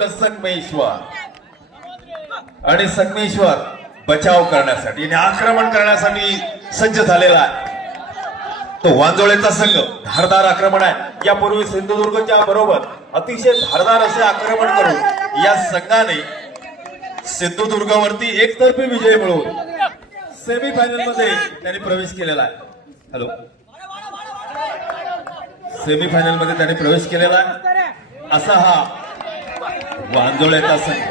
संगमेश्वर. आणि संगमेश्वर बचाव करण्यासाठी आणि आक्रमण करण्यासाठी सज्ज झालेला आहे. तो वांजोळेचा संघ धारदार आक्रमण आहे. यापूर्वी सिंधुदुर्गच्या बरोबर अतिशय धारदार असे आक्रमण करून या संघाने सिंधुदुर्गावरती एकतर्फी विजय मिळवून सेमीफायनलमध्ये त्यांनी प्रवेश केलेला आहे. हॅलो सेमीफायनलमध्ये त्यांनी प्रवेश केलेला आहे. असा हा वांजोळ्याचा संघ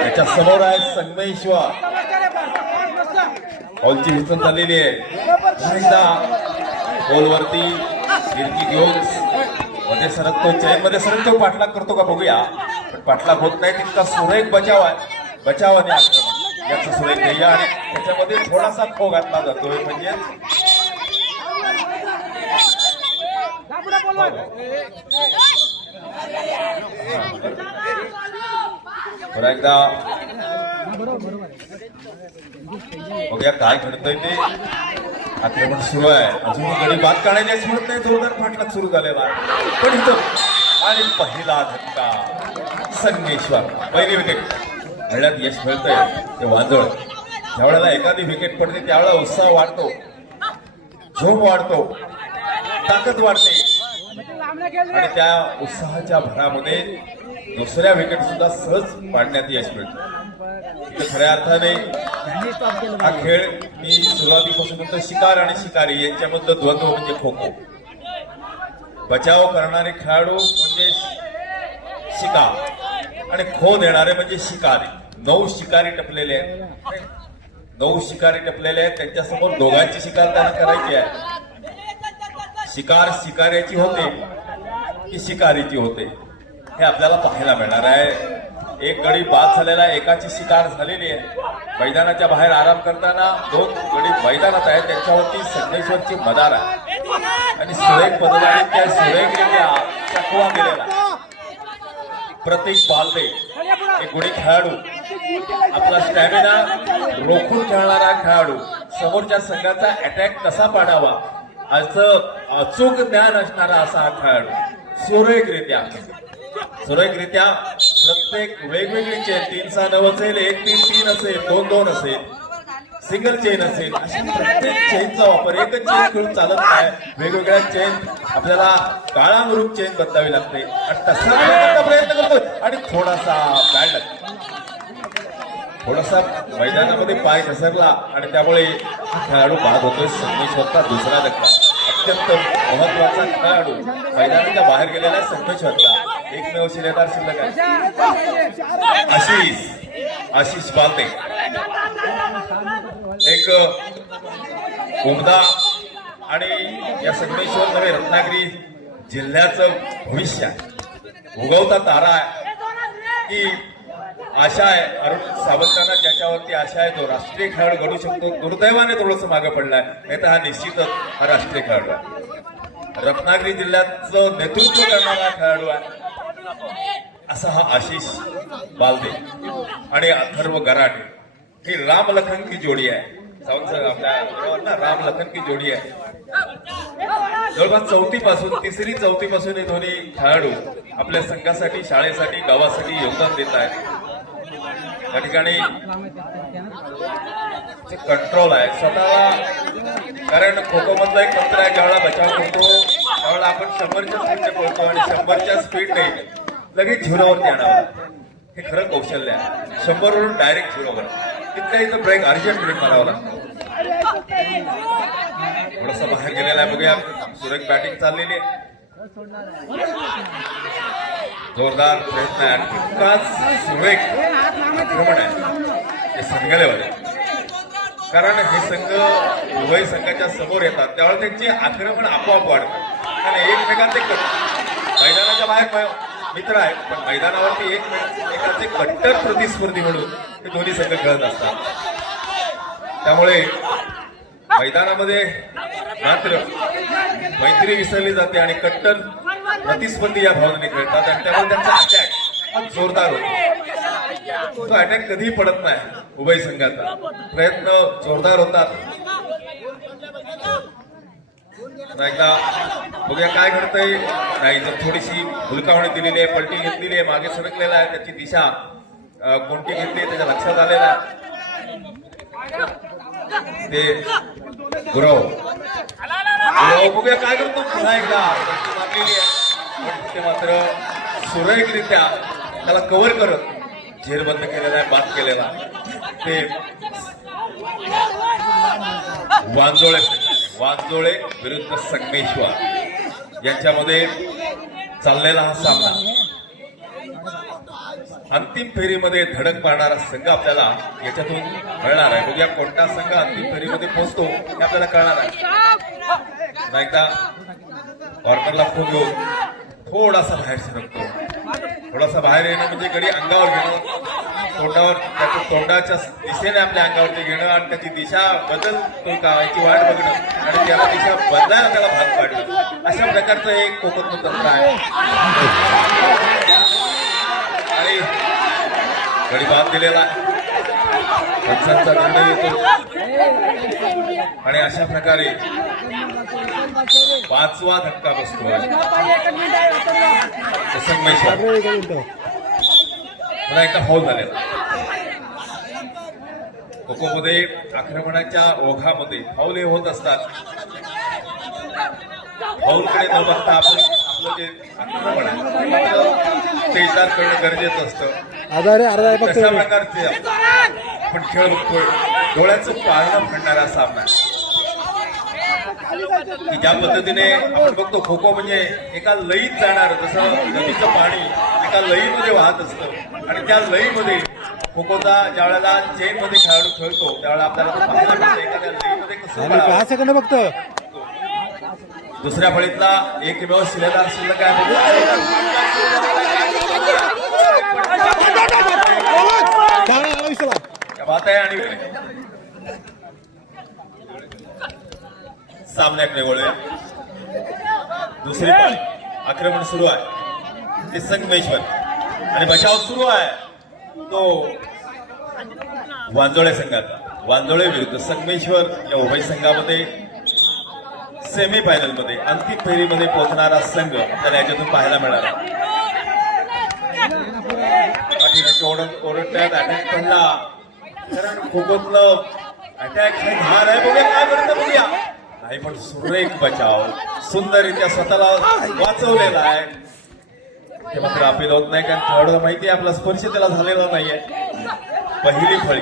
त्याच्यासमोर आहे संगमेश्वर. हॉलची विचन झालेली आहे. एकदा हॉलवरती फिरकी घेऊन मध्ये सरकतो चैनमध्ये सरकतो पाठलाग करतो का बघूया. पण पाठलाग होत नाही तितका सुरेख बचाव आहे. बचाव आणि आक्रमण. याचा सुरेख ध्येय आणि त्याच्यामध्ये थोडासा खो घातला जातोय म्हणजे पुन्हा एकदा. बघूया काय घडतंय ते. आक्रमण सुरू आहे. अजून गडी बाद काढायची म्हणत नाही. जोरदार फाटला सुरू झालेला पण इथं आणि पहिला धक्का संगेश्वर. पहिली विकेट हळण्यात यश मिळतंय. ते वांजळ. ज्यावेळेला एखादी विकेट पडते त्यावेळेला उत्साह वाढतो. झोप वाढतो. ताकद वाढते. आणि त्या उत्साहाच्या भरामध्ये दुसऱ्या विकेट सुद्धा सहज पाडण्यात यश मिळतं. खऱ्या अर्थाने हा खेळ मी सुरुवातीपासून म्हणतो शिकार आणि शिकारी यांच्यामधलं द्वंद्व म्हणजे खो खो. बचाव करणारे खेळाडू म्हणजे शिकार आणि खो देणारे म्हणजे शिकारी. नऊ शिकारी टपलेले आहेत. नऊ शिकारी टपलेले आहेत. त्यांच्यासमोर दोघांची शिकार त्यांना करायची आहे. शिकार शिकाऱ्याची होते की शिकारीची होते? हे आपल्याला पाहायला मिळणार आहे. एक गडी बाद झालेला आहे. एकाची शिकार झालेली आहे. मैदानाच्या बाहेर आराम करताना दोन गडी मैदानात आहेत. त्यांच्यावरती संगमेश्वरची मदार आहे. आणि सुरेख बदलाने त्या सुरेखरित्या चकवा प्रतीक बालदे एक गुणी खेळाडू. आपला स्टॅमिना रोखून खेळणारा खेळाडू. समोरच्या संघाचा अटॅक कसा पाडावा असं अचूक ज्ञान असणारा असा हा खेळाडू. सुरेखरित्या. सुरेखरित्या प्रत्येक वेगवेगळी चेन तीन सहा नऊ असेल एक तीन तीन असेल दोन दोन असेल. सिंगल चेन असेल. अशी प्रत्येक चेनचा वापर एकच चेन खेळून चालत नाही. वेगवेगळ्या चेन आपल्याला काळानुरूप चेन बदलावी लागते. आणि तसा करण्याचा प्रयत्न करतोय आणि थोडासा बॅड थोडासा मैदानामध्ये पाय घसरला आणि त्यामुळे हा खेळाडू बाद होतोय. संगमेश्वरचा दुसरा धक्का. अत्यंत महत्त्वाचा खेळाडू मैदानाच्या बाहेर गेलेला संगमेश्वरचा एकमेव शिलेदार शिल्लक आहे आशिष आशिष बालते. एक उमदा आणि या संगमेश्वर नव्हे रत्नागिरी जिल्ह्याचं भविष्य आहे. उगवता तारा आहे. की आशा आहे अरुण सावंतांना ज्याच्यावरती आशा आहे तो राष्ट्रीय खेळाडू घडू शकतो. दुर्दैवाने थोडस मागे पडलाय. नाही तर हा निश्चितच हा राष्ट्रीय खेळाडू आहे. रत्नागिरी जिल्ह्याचं नेतृत्व करणारा खेळाडू आहे. असा हा आशिष बालदे आणि अथर्व गराटे ही राम लखन की जोडी आहे. आपल्या राम लखन की जोडी आहे. जवळपास चौथी पासून तिसरी चौथी पासून हे दोन्ही खेळाडू आपल्या संघासाठी शाळेसाठी गावासाठी योगदान देत आहेत. त्या ठिकाणी जे कंट्रोल आहे स्वतःला कारण खो खो मधला एक तंत्र आहे ज्यावेळेला बचाव करतो त्यावेळेला आपण शंभरच्या स्पीडने पळतो आणि शंभरच्या स्पीडने लगेच झिरोवरती आणावं हे खरं कौशल्य आहे. शंभरवरून डायरेक्ट झिरोवर. तिथल्या इथं ब्रेक अर्जंट ब्रेक मारावा लागतो. थोडासा बाहेर गेलेला आहे बघूया. सुरेख बॅटिंग चाललेली आहे. जोरदार प्रयत्न आहे. आणि तितकाच सुरेख आक्रमण आहे. ते संघालेवाले कारण हे संघ उभय संघाच्या समोर येतात. त्यावेळेस त्यांची आक्रमण आपोआप वाढतं आणि एकमेकांचे कट. मैदानाच्या बाहेर मित्र आहेत पण मैदानावरती एक एकाचे कट्टर प्रतिस्पर्धी म्हणून हे दोन्ही संघ खेळत असतात. त्यामुळे मैदानामध्ये मात्र मैत्री विसरली जाते आणि कट्टर प्रतिस्पर्धी या भावनेने खेळतात आणि त्यामुळे त्यांचा अटॅक हा जोरदार होतो. तो अटॅक कधीही पडत नाही उभय संघाचा. प्रयत्न जोरदार होतात. एकदा बघूया काय घडतंय. नाही तर थोडीशी हुलकावणी दिलेली आहे पलटी घेतलेली आहे मागे सरकलेला आहे त्याची दिशा कोणती घेतली आहे त्याच्या लक्षात आलेला ते गुरव. गुरव बघूया काय करतो पुन्हा एकदा. मारलेली आहे. ते मात्र सुरेखरित्या त्याला कव्हर करत झेरबंद केलेला आहे बाद केलेला. ते वांजोळे वांजोळे विरुद्ध संगमेश्वर. यांच्यामध्ये चाललेला हा सामना. अंतिम फेरीमध्ये धडक पाडणारा संघ आपल्याला याच्यातून कळणार आहे. बघूया कोणता संघ अंतिम फेरीमध्ये पोहोचतो हे आपल्याला कळणार आहे. एकदा कॉर्नरला फोन घेऊन थोडासा बाहेर सरकतो. थोडासा बाहेर येणं म्हणजे गडी अंगावर घेणं. तोंडावर त्याच्या तोंडाच्या दिशेने आपल्या अंगावरती घेणं आणि त्याची दिशा बदलतो का याची वाट बघणं. आणि त्याला दिशा बदलायला त्याला भाग पाडणं अशा प्रकारचं एक कोकण तंत्र आहे. आणि गडी बाद दिलेला पंचांचा निर्णय येतो. आणि अशा प्रकारे पाचवा धक्का बसतो संगमेश्वर मला एका फाऊल झालेला. खोखोमध्ये आक्रमणाच्या ओघामध्ये हौले होत असतात. फाऊलकडे न बघता आपण आपलं जे आक्रमण आहे ते करणं गरजेचं असतं. तशा प्रकारचे आपण खेळ बघतोय. डोळ्याचं फडणारा सामना. की ज्या पद्धतीने आपण बघतो खो खो म्हणजे एका लईत जाणार जसं नदीचं पाणी एका लईमध्ये वाहत असतं. आणि त्या लईमध्ये खो खोचा ज्या वेळेला चेन मध्ये खेळाडू खेळतो त्यावेळेला आपल्याला तो पाहायला मिळतं एखाद्या लईमध्ये कसं फक्त दुसऱ्या फळीतला एकमेव शिलेदार शिल्लक आहे. बात आहे आणि सामन्याकडे वळूया दुसरी पाळी. आक्रमण सुरू आहे. ते संगमेश्वर. आणि बचाव सुरू आहे. तो वांजोळे संघाचा. वांजोळे विरुद्ध संगमेश्वर या उभय संघामध्ये सेमी फायनलमध्ये अंतिम फेरीमध्ये पोहोचणारा संघ त्याला याच्यातून पाहायला मिळाला. पाठीमागचे अटॅक पडला. कारण खोखोतलं अटॅक हे धार आहे. बघूया काय करतं बघूया. नाही पण सुरेख बचाव. सुंदररित्या स्वतःला वाचवलेला आहे. ते मात्र अपील होत नाही कारण खेळाडूला माहिती आहे आपला स्पर्श त्याला झालेला नाहीये. पहिली फळी.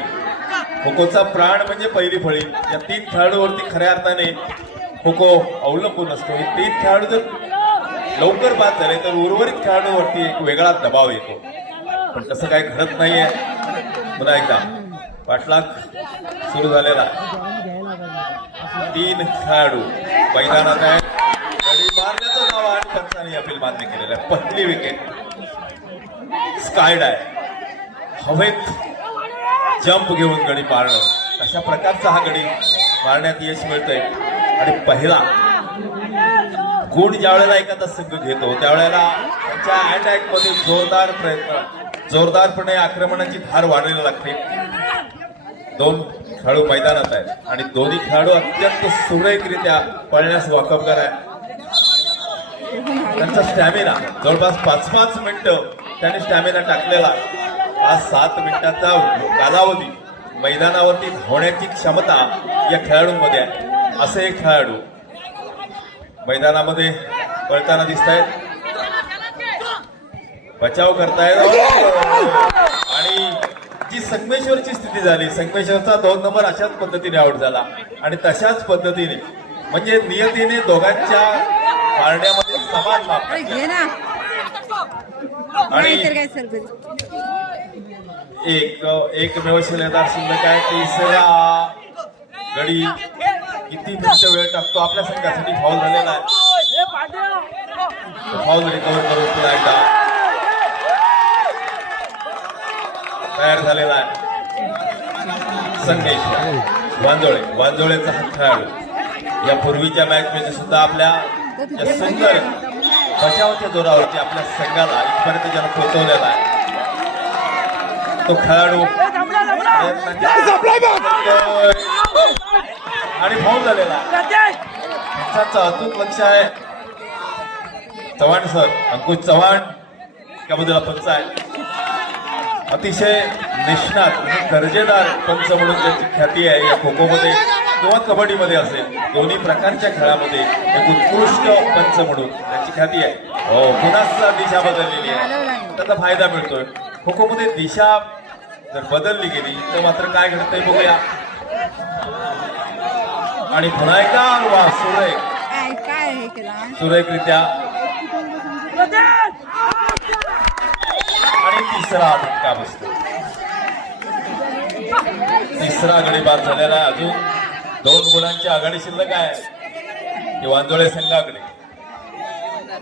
खोकोचा प्राण म्हणजे पहिली फळी. या तीन खेळाडूवरती खऱ्या अर्थाने खो खो अवलंबून असतो. हे तीन खेळाडू जर लवकर बाद झाले तर उर्वरित खेळाडूवरती एक वेगळा दबाव येतो. पण तसं काही घडत नाहीये. पुन्हा एकदा. पाठलाग सुरू झालेला. तीन खेळाडू. मैदानात आहेत. गडी मारण्याचं नाव आणि पंचाने अपील मान्य केलेलं आहे. पहिली विकेट स्काय डाय हवेत जंप घेऊन गडी मारणं. अशा प्रकारचा हा गडी मारण्यात यश मिळतंय. आणि पहिला गुण ज्या वेळेला एखादा संघ घेतो त्यावेळेला त्यांच्या अटॅकमध्ये जोरदार प्रयत्न जोरदारपणे आक्रमणाची धार वाढायला लागते. दोन खेळाडू मैदानात आहेत आणि दोन्ही खेळाडू अत्यंत सुरेखरित्या पळण्यास वाकबगार आहे त्यांचा स्टॅमिना जवळपास पाच पाच मिनिटं त्याने स्टॅमिना टाकलेला. आज सात मिनिटाचा कालावधी मैदानावरती धावण्याची क्षमता या खेळाडूंमध्ये आहे. असे एक खेळाडू मैदानामध्ये पळताना दिसत आहेत बचाव करतायत. आणि जी संगमेश्वरची स्थिती झाली संगमेश्वरचा दोन नंबर अशाच पद्धतीने आउट झाला. आणि तशाच पद्धतीने म्हणजे नियतीने दोघांच्या मारण्यामध्ये समान माप. आणि एक शिलेदार शिल्लक आहे तिसरा गडी. किती मिनिटं वेळ टाकतो? आपल्या संघासाठी फाऊल झालेला आहे. फाऊल रिकव्हर करून पुन्हा एकदा. तयार झालेला आहे. संदेश. वांजोळे. वांजोळेचा हा खेळाडू. या पूर्वीच्या मॅच मध्ये सुद्धा आपल्या या सुंदर बचावाच्या जोरावरती आपल्या संघाला इथपर्यंत ज्याला पोहोचवलेला आहे. तो खेळाडू आणि फाऊल झालेला. महाराष्ट्राचं अचूक लक्ष आहे. चव्हाण सर अंकुश चव्हाण त्याबद्दल पंच आहे अतिशय निष्णात आणि दर्जेदार पंच म्हणून ज्याची ख्याती आहे या खो खोमध्ये किंवा कबड्डीमध्ये असेल दोन्ही प्रकारच्या खेळामध्ये एक उत्कृष्ट पंच म्हणून त्याची ख्याती आहे. हो पुन्हा दिशा बदललेली आहे. त्याचा फायदा मिळतोय. खो खोमध्ये दिशा जर बदलली गेली तर मात्र काय घडतंय बघूया. आणि पुन्हा एकदा वा सुरेख. सुरेखरित्या. आणि तिसरा धक्का बसतो. तिसरा गडी बाद झालेला आहे. अजून. दोन गुणांची आघाडी शिल्लक आहे. ही वांजोळे संघाकडे.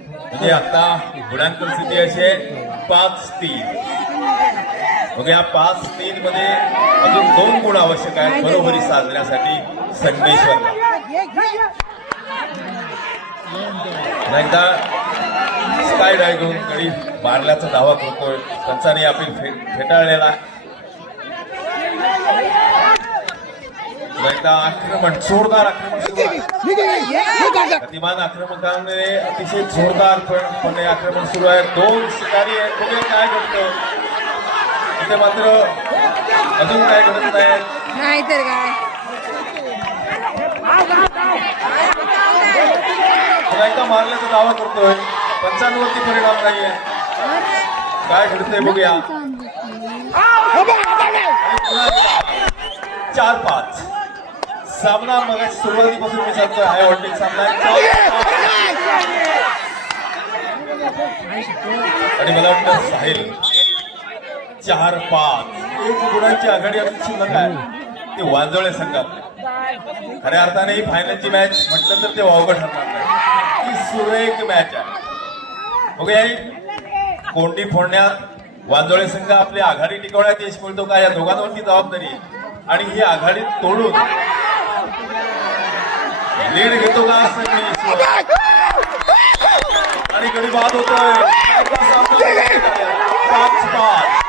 म्हणजे आता गुणांक अशी आहे पाच तीन. मग या पाच तीन मध्ये अजून दोन गुण आवश्यक आहेत बरोबरी साधण्यासाठी. संगमेश्वरला एकदा स्काय डाय घेऊन गडी मारल्याचा दावा करतोय. पंचाने अपील फे फेटाळलेला. एकदा आक्रमण जोरदार आक्रमण सुरू गतिमान अतिशय जोरदार पण- आक्रमण सुरू आहे. दोन शिकारी आहेत. कुठे काय घडतं? इथे मात्र अजून काय घडत नाही तर काय. एकदा मारल्याचा दावा करतोय. पंचांवरती परिणाम नाहीये. काय घडतंय बघूया. चार पाच. सामना मग सुरुवातीपासून मी सांगतो हाय व्होल्टेज सामना आणि मला वाटतं साहिल चार पाच. एक गुणांची आघाडी अजून शिल्लक आहे. ते वांजोळे संघातले खऱ्या अर्थाने ही फायनलची मॅच म्हटलं तर ते वावगं ठरणार नाही. ही सुरेख मॅच आहे. बघूया कोंडी फोडण्यात वांजोळे संघ आपली आघाडी टिकवण्यात यश मिळतो का? या दोघांवरती जबाबदारी आणि ही आघाडी तोडून लीड घेतो का? असं आणि गडी बाद होतोय. पाच पाच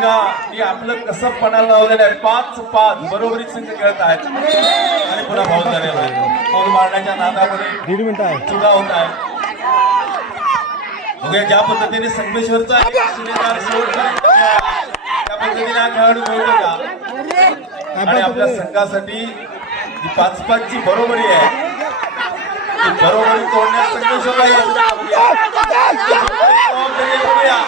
संघांनी आपलं कसं पणाला लावलेलं आहे. पाच पाच बरोबरी संघ खेळत आहेत. आणि पुन्हा भाऊ झालेला आहे पाऊल मारण्याच्या नादामध्ये दीड मिनिट आहे. चुका होत आहे. बघूया ज्या पद्धतीने संगमेश्वरचा शिलेदार त्या पद्धतीने हा खेळाडू खेळतो का? आणि आपल्या संघासाठी जी पाच पाचची बरोबरी आहे. बरोबरी बघूया.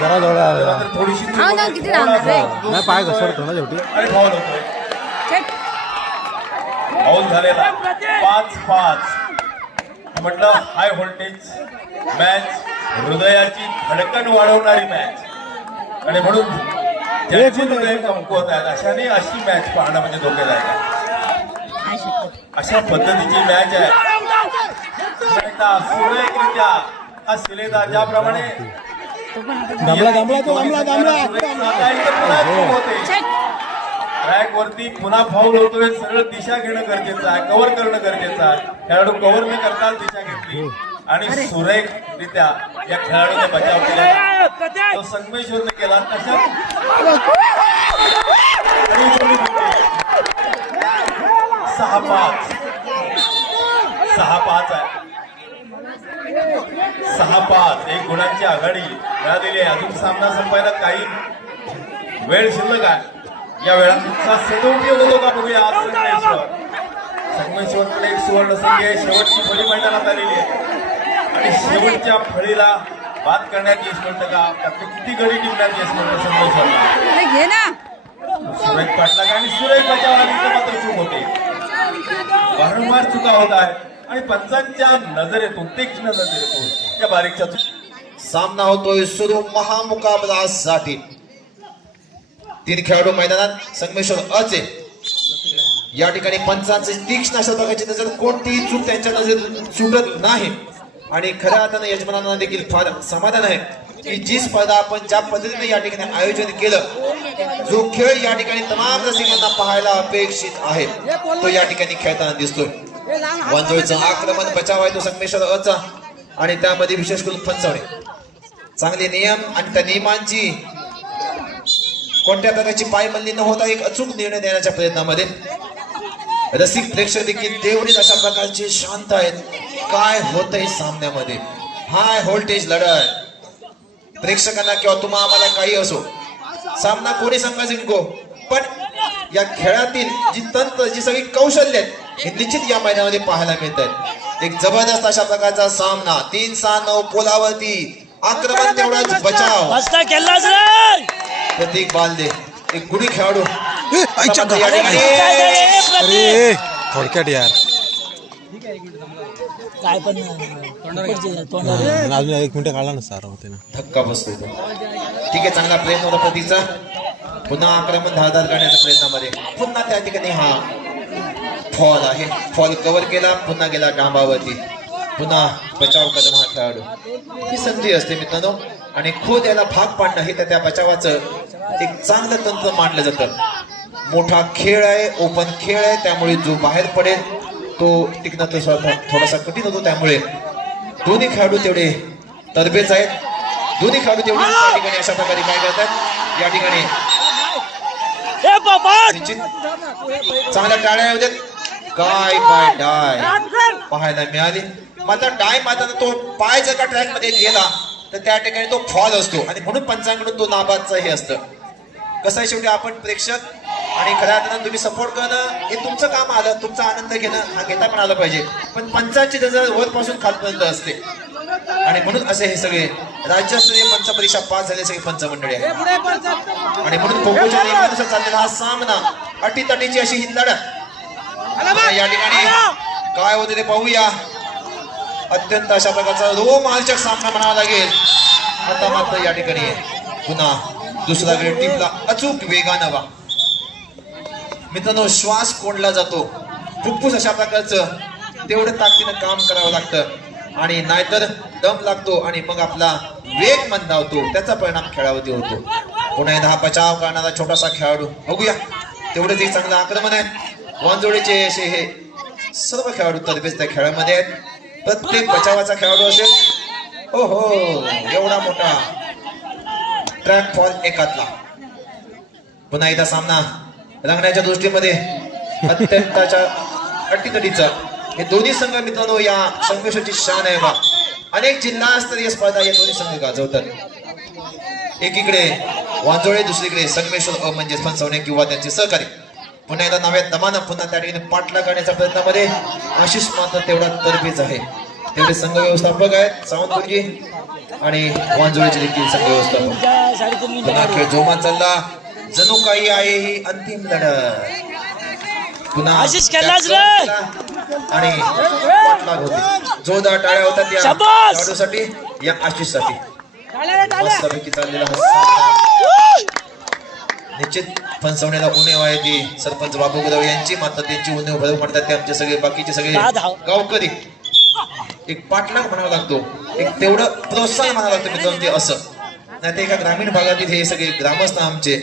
जरा जवळ थोडीशी हा किती नाही पाय घसरतो ना शेवटी आणि फाऊल होतोय. फाऊल झालेला पाच पाच म्हटलं हाय व्होल्टेज मॅच हृदयाची धडकन वाढवणारी मॅच आणि म्हणून ज्यांची हृदय कमकुवत आहेत अशाने अशी मॅच पाहणं म्हणजे धोकेदायक आहे? अशा पद्धतीची मॅच आहे एकदा सुरेखरित्या हा शिलेदार ज्याप्रमाणे तो होते. ट्रॅक वरती पुन्हा फाऊल होतोय. सरळ दिशा घेणं गरजेचं आहे. कव्हर करणं गरजेचं आहे. खेळाडू कव्हर न करता दिशा घेतली. आणि सुरेखरित्या या खेळाडूने बचाव केला. तो संगमेश्वरने केला. तशा. सहा पाच. सहा पाच आहे. सहा पाच एक गुणांची आघाडी. मिळालेली आहे. अजून सामना संपायला काही वेळ शिल्लक आहे. या वेळाचा सदुपयोग होतो का बघूया. आज संगमेश्वर. संगमेश्वरकडे एक सुवर्ण संधी आहे. शेवटची फळी मैदानात आलेली आहे. आणि शेवटच्या फळीला बाद करण्यात यश मिळतं का? त्यातले किती गडी टिकण्यात यश संगमेश्वरला? घे ना. सुरेख पाटला आणि सुरेख बचावाला मात्र चूक होते. वारंवार चुका होत आहे आणि पंचांच्या नजरेतून तीक्ष्ण नजरेतून या बारीकच्या सामना होतोय सुरू महामुकाबलासाठी तीन खेळाडू मैदानात संगमेश्वर अचे. या ठिकाणी पंचांचे तीक्ष्ण अशा प्रकारची नजर कोणतीही चूक त्यांच्या नजरेतून सुटत नाही. आणि खऱ्या अर्थानं यजमानांना देखील फार समाधान आहे. की जी स्पर्धा आपण ज्या पद्धतीने या ठिकाणी आयोजन केलं जो खेळ या ठिकाणी तमाम रसिकांना पाहायला अपेक्षित आहे तो या ठिकाणी खेळताना दिसतोय. वंजोळचं आक्रमण बचाव आहे तो संगमेश्वर अचा. आणि त्यामध्ये विशेष करून फंचवणे चांगले नियम आणि त्या नियमांची कोणत्या प्रकारची पायमल्ली न होता एक अचूक निर्णय देण्याच्या प्रयत्नामध्ये रसिक प्रेक्षक देखील तेवढेच अशा प्रकारचे शांत आहेत. काय होतंय सामन्यामध्ये? हाय व्होल्टेज लढत प्रेक्षकांना किंवा तुम्हा आम्हाला काही असो सामना कोणी संघ जिंको पण या खेळातील जी तंत्र जी सगळी कौशल्य आहेत हे निश्चित या महिन्यामध्ये पाहायला मिळत आहेत. एक जबरदस्त अशा प्रकारचा सामना. तीन सहा नऊ पोलावरती. आक्रमण तेवढाच बचाव. मस्त रे प्रतीक बालदे एक गुढी खेळाडू. आईच्या या. ठिकाणी? अरे थोडक्यात यार. काय पण. अजून एक मिनिट काढला नसता होते ना. धक्का बसतोय तो. ठीक आहे चांगला प्रयत्न होता प्रतीकचा पुन्हा आक्रमण धारदार करण्याच्या प्रयत्नामध्ये. पुन्हा त्या ठिकाणी हा फॉल आहे. फॉल कव्हर केला पुन्हा गेला डांबावरती. पुन्हा बचाव कदम हा खेळाडू. ही संधी असते मित्रांनो. आणि खुद याला भाग पाडणं हे त्या- त्या बचावाचं एक चांगलं तंत्र मानलं जातं. मोठा खेळ आहे ओपन खेळ आहे त्यामुळे जो बाहेर पडेल तो टिकणं थोडासा कठीण होतो. त्यामुळे दोन्ही खेळाडू तेवढे तरबेज आहेत. दोन्ही खेळाडू तेवढे त्या ठिकाणी अशा प्रकारे काय करतात. या ठिकाणी निश्चित. चांगल्या टाळ्या होत्या काय बाय डाय पाहायला मिळाली. मात्र डाय मात्र तो पाय जर का ट्रॅकमध्ये गेला तर त्या ठिकाणी तो फॉल असतो. आणि म्हणून पंचांकडून तो नाबादचं हे असतं. कसं आहे शेवटी आपण प्रेक्षक? आणि खऱ्या अर्थानं तुम्ही सपोर्ट करणं हे तुमचं काम आलं तुमचा आनंद घेणं हा घेता पण आलं पाहिजे. पण पंचांची नजर वरपासून खालपर्यंत असते. आणि म्हणून असे हे सगळे राज्यस्तरीय पंच परीक्षा पास झाले सगळे पंच मंडळी आहेत आणि म्हणून नियमानुसार चाललेला हा सामना अटीतटीची अशी ही लढत या ठिकाणी काय होते ते पाहूया. अत्यंत अशा प्रकारचा रोमांचक सामना म्हणावा लागेल. आता मात्र या ठिकाणी पुन्हा दुसरा ग्रेड टीमला अचूक वेगानं वा मित्रांनो श्वास कोंडला जातो. फुफ्फुस अशा प्रकारचं तेवढं ताकदीनं काम करावं लागतं. आणि नाहीतर दम लागतो आणि मग आपला वेग मंदावतो. त्याचा परिणाम खेळावरती होतो. पुन्हा एकदा हा बचाव करणारा छोटासा खेळाडू. बघूया. तेवढंच एक चांगलं आक्रमण आहे. वांजोडीचे असे हे सर्व खेळाडू तर्फेच त्या खेळामध्ये आहेत. प्रत्येक बचावाचा खेळाडू असेल. हो हो एवढा मोठा ट्रॅक फॉल एकातला. पुन्हा एकदा सामना रंगण्याच्या दृष्टीमध्ये अत्यंताच्या अटीतटीचा. हे दोन्ही संघ मित्रांनो या संघर्षाची शान आहे बा. अनेक जिल्हास्तरीय स्पर्धा या दोन्ही संघ गाजवतात. एकीकडे वांजोळे दुसरीकडे संगमेश्वर म्हणजे म्हणजेच फणसवणे किंवा त्यांचे सहकारी. पुन्हा एकदा नव्या दमानं पुन्हा त्या ठिकाणी पाठला करण्याच्या प्रयत्नामध्ये आशिष मात्र तेवढा तरबेज आहे तेवढे संघ व्यवस्थापक आहेत सावंतपुरजी आणि वांजोळेचे देखील संघ व्यवस्थापक पुन्हा. खेळ जोमात चालला जणू काही आहे ही अंतिम लढत पुन्हा आशिष. आणि पाठलाग होते जोरदार टाळ्या होतात या. खेळाडूसाठी या आशिषसाठी. मस्तपैकी चाललेला. निश्चित फणसवण्याला उणीव आहे ती सरपंच बाबू गुरव यांची मात्र त्यांची उणीव भरू म्हणतात ते आमचे सगळे बाकीचे सगळे. गावकरी. एक पाठलाग म्हणावं लागतो. एक तेवढं प्रोत्साहन म्हणावं लागतं मित्रांनो ते असं. नाही ते एका ग्रामीण भागातील हे सगळे ग्रामस्थ आमचे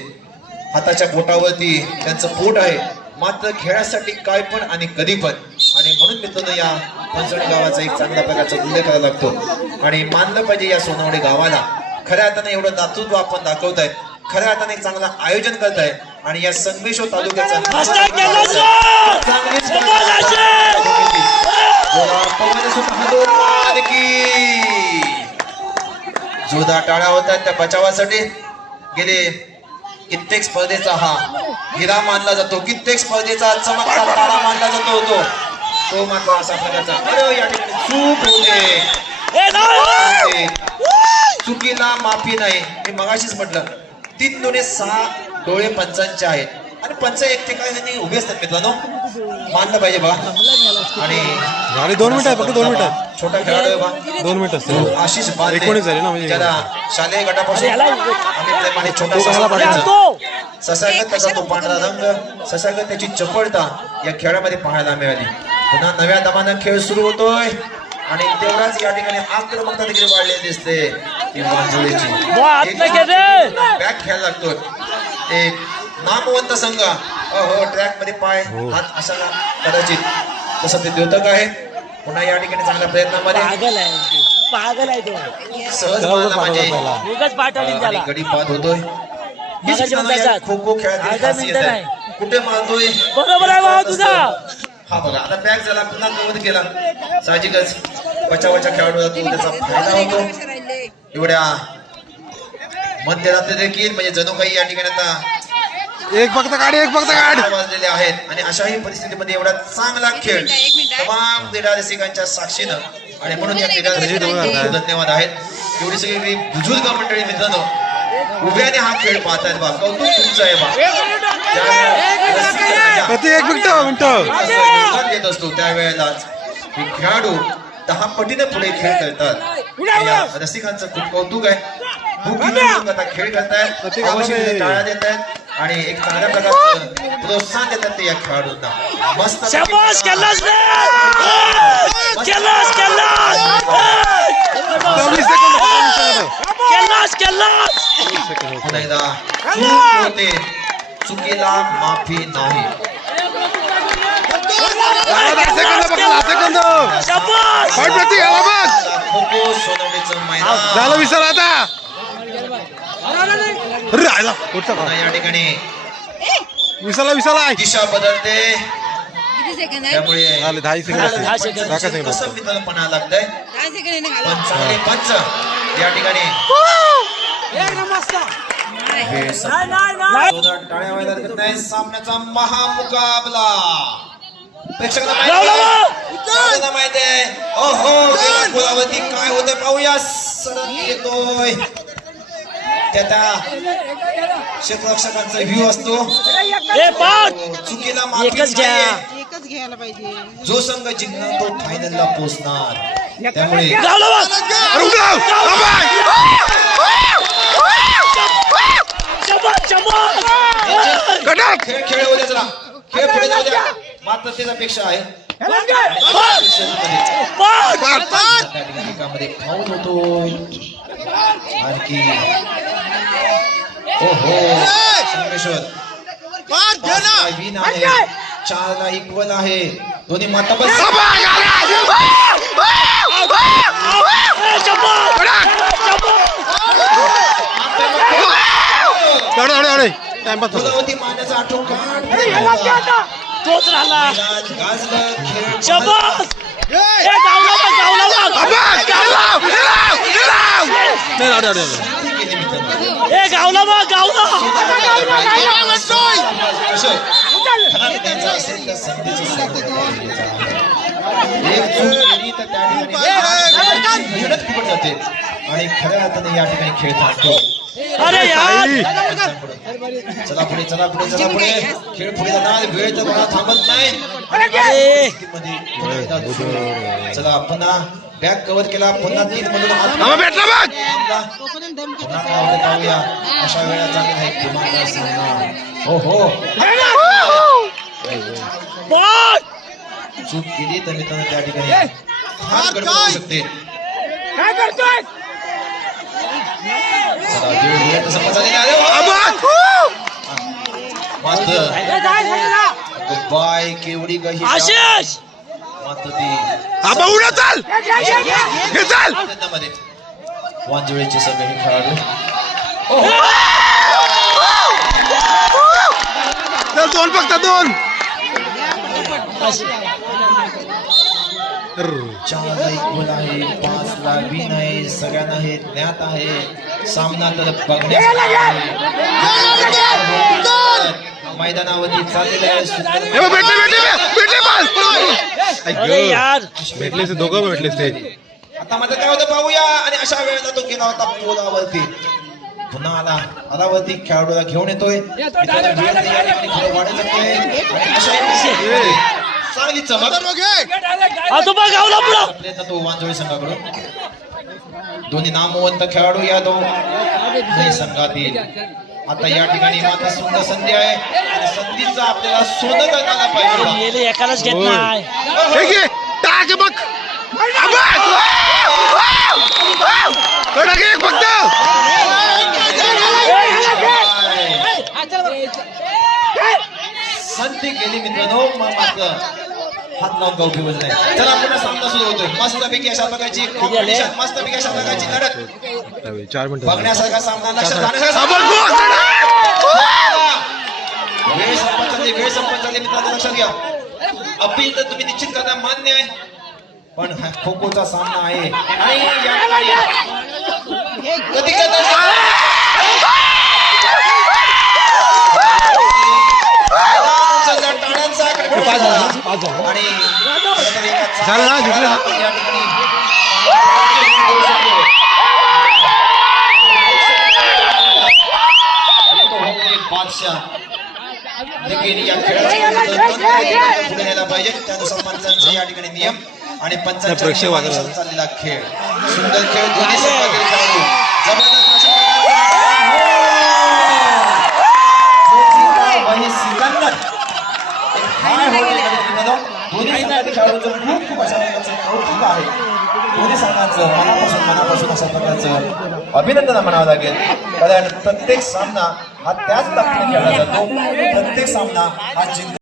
हाताच्या बोटावरती त्यांचं पोट आहे. मात्र खेळासाठी काय पण आणि कधी पण. आणि म्हणून मित्रांनो या पंचवडी गावाचा एक चांगल्या प्रकारचा उल्लेख करावा लागतो. आणि मानलं पाहिजे या सोनवडे गावाला. खऱ्या अर्थाने एवढं दातृत्व आपण दाखवताय खऱ्या अर्थाने एक चांगलं आयोजन करताय आणि या संगमेश्वर तालुक्याचा जोरदार टाळ्या होतात त्या बचावासाठी. गेले कित्येक स्पर्धेचा हा हिरा मानला जातो. कित्येक स्पर्धेचा चमकता तारा मानला जातो तो तो मात्र असा प्रकारचा. अरे या ठिकाणी चूक होते. चुकीला माफी नाही. मी मगाशीच म्हटलं. तीन दोन्ही सहा डोळे पंचांचे आहेत. आणि पंच एक ठिकाणी उभे असतात मित्रांनो. मानलं पाहिजे बघा. आणि झाले दोन मिनिटं आहे, फक्त दोन मिनिटं. छोटा खेळाडू आहे बा दोन मिनिट असते आशिष बांधे एकोणीस झाले ना म्हणजे. ज्याला शालेय गटापासून पाठवला? तो. ससागत त्याचा तो पांढरा रंग. ससागत त्याची चपळता या खेळामध्ये पाहायला मिळाली. पुन्हा नव्या दमानं खेळ सुरू होतोय. आणि तेवढाच या ठिकाणी आक्रमकता देखील वाढलेली दिसते. बॅक खेळायला लागतोय. एक नामवंत संघ. हो ट्रॅकमध्ये पाय हात असा कदाचित. तसं ते द्योतक आहे पुन्हा या ठिकाणी चांगल्या प्रयत्नामध्ये. पागल आहे तो. पागल आहे तो. सहज म्हणजे. उगाच पाठवली त्याला. गडी पाहत होतोय. खो खो नाही. कुठे मारतोय? बरोबर आहे भाऊ तुझा. हा बघा आता बॅग झाला पुन्हा कव्हर केला साहजिकच बचावाच्या खेळाडूला तो त्याचा फायदा होतो. एवढ्या मध्यरात्री देखील म्हणजे जणू काही या ठिकाणी आता एक फक्त काढ एक फक्त काढ. बारा वाजलेले आहेत. आणि अशाही परिस्थितीमध्ये एवढा चांगला खेळ तमाम क्रीडा रसिकांच्या साक्षीनं आणि म्हणून या क्रीडा धन्यवाद आहेत. एवढी सगळी बुजुर्ग मंडळी मित्रांनो उभ्याने हा खेळ पाहतायत बा. कौतुक तुमचं आहे बा. प्रति एक मिनिट मिनिट. असं योगदान देत असतो त्यावेळेलाच. हे खेळाडू दहा पटीने पुढे खेळ करतात या रसिकांचं खूप कौतुक आहे. आता खेळ करतायत आवश्यक तिथे टाळ्या देत आहेत आणि एक चांगल्या प्रकारचं प्रोत्साहन देतात ते या खेळाडूंना. मस्त केलास केलास. केलास केलास. केलास पुन्हा एकदा. होते. चुकीला माफी नाही. झालं विसर आता. अरे राहिला या ठिकाणी विसरला विसरला. दिशा बदलते. त्यामुळे दहा लागतंय? पंच या ठिकाणी. हे टाळ्या सामन्याचा महामुकाबला प्रेक्षकांना माहिती आहे ओहो पुलावरती काय होतंय पाहूया सरळ येतोय त्या क्षेत्ररक्षकांचा व्ह्यू असतो चुकीला घ्यायला पाहिजे जो संघ जिंकणार तो फायनलला पोहोचणार त्यामुळे गावला बघ अरे उठाव! थांबा! शाबास शाबास कडक! खेळ खेळ होऊ द्या जरा खेळ पुढे जाऊ द्या. मात्र आहे. होतो. आणखी संगमेश्वर विन आहे. चारला इक्वल आहे. दोन्ही माताबल ए, फुलावती मारण्याचा आठोकाठ तोच राहिला ए गावला बघ गावला आणि खऱ्या अर्थाने या ठिकाणी खेळ थांबतो अरे यार! चला पुढे चला पुढे. चला पुढे खेळ पुढे जाणार वेळ तर कोणा थांबत नाही. चला पुन्हा बॅग कव्हर केला पुन्हा तीन मधून हात होतं अशा वेळा चांगला आहे किमान सामना हो. हो पाठ चूक केली तर मित्रांनो त्या ठिकाणी होऊ शकते काय करतोय? चला, वेळ वेळ तसा पचा अरे वा! अबक! मास्तर बाय केवढी गही आशिष मात्र ती आबा, उड्या चाल हे चाल प्रयत्नामध्ये वांजुळेचे सगळे खेळाडू चल दोन फक्त दोन अर्र. चारला इक्वल आहे पाचला विन आहे सगळ्यांना हे ज्ञात आहे. सामना तर बघण्यासाठी. मैदानावरती चाललेला आहे भेटलेच दोघं भेटलेच ते. आता मात्र काय होतं पाहूया आणि अशा वेळेला तो गेला होता पोलावरती. पुन्हा आला. आलावरती खेळाडूला घेऊन येतोय. वाढत चांगली चमक आजोबा गावला पुढं. तो वांजोळी संघाकडून. दोन्ही नामवंत खेळाडू या दोन संघातील. आता या ठिकाणी मात्र सुंदर संधी आहे. संधीचा आपल्याला सोनं करताना पाहिजे गेले एकालाच घेत नाही. हे टाक बघ फक्त. संधी केली मित्रांनो मग मात्र. हात लावून का उपयोग नाही चला पुन्हा सामना सुरू होतोय. मस्तपैकी अशा प्रकारची competition, मस्तपैकी अशा प्रकारची लढत चार मिनिटं बघण्यासारखा सामना लक्षात अबक, सामना. गो! वेळ संपत चालली, मित्रांनो लक्षात घ्या. अपील तर तुम्ही निश्चित करणं मान्य आहे. पण हा खो खोचा सामना आहे. आणि या ठिकाणी वाजला. आणि झालं ना, जिंकलं. या ठिकाणी हो बादशाह. या पुढे न्यायला पाहिजे त्यानुसार पंचांचे या ठिकाणी नियम आणि पंचांच्या नियमानुसार. चाललेला खेळ. सुंदर खेळ दोन्ही संघातील खेळाडू. जबरदस्त अशा प्रकारचा वही सिकंदर काय होईल मित्रांनो? दोन्ही संघातील खेळाडूंचं खूप खूप अशा प्रकारचं कौतुक आहे. दोन्ही संघांचं मनापासून मनापासून अशा प्रकारचं अभिनंदन म्हणावं लागेल. कारण प्रत्येक सामना हा त्याच ताकदीने खेळला जातो. प्रत्येक सामना हा जिंक